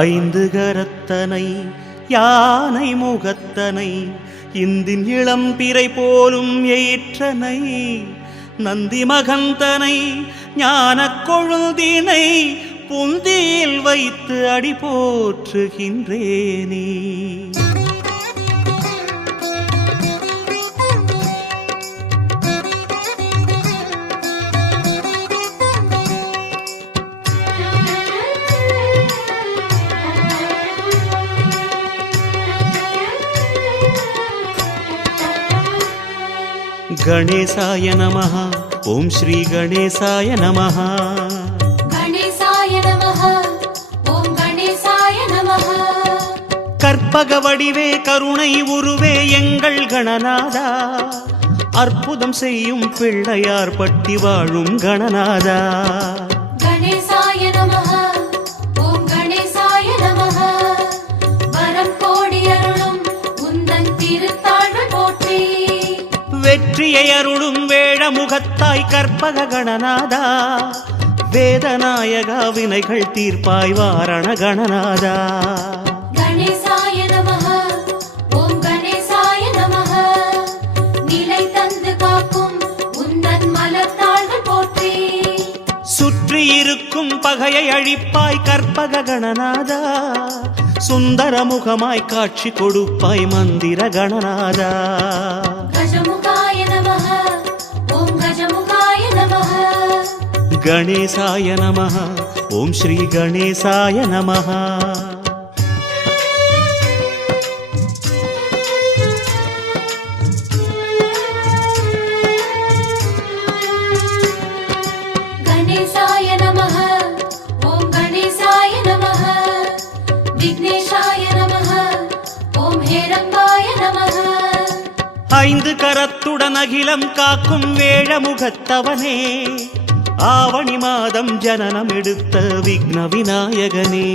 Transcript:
ஐந்து கரத்தனை யானை முகத்தனை இந்தின் இளம்பிறை போலும் ஏற்றனை நந்தி மகந்தனை ஞான கொழுந்தினை புந்தியில் வைத்து அடி போற்றுகின்றேனே. கணேசாய நமः ஓம் ஸ்ரீ கணேசாய நமः गणेशाय नमः ॐ गणेशाय नमः கற்பக வடிவே கருணை உருவே எங்கள் கணநாதா அற்புதம் செய்யும் பிள்ளையார் பட்டி வாழும் கணநாதா गणेशाय வெற்றியை அருளும் வேழ முகத்தாய் கற்பக கணநாதா. வேதநாயகா வினைகள் தீர்ப்பாய் வாரண கணநாதா சுற்றியிருக்கும் பகையை அழிப்பாய் கற்பக கணநாதா சுந்தர முகமாய் காட்சி கொடுப்பாய் மந்திர கணநாதா గణేశాయ నమ ఓం శ్రీ గణేశాయ నమ ஐந்து கரத்துடன் அகிலம் காக்கும் வேழமுகத்தவனே ஆவணி மாதம் ஜனனம் எடுத்த விக்ன விநாயகனே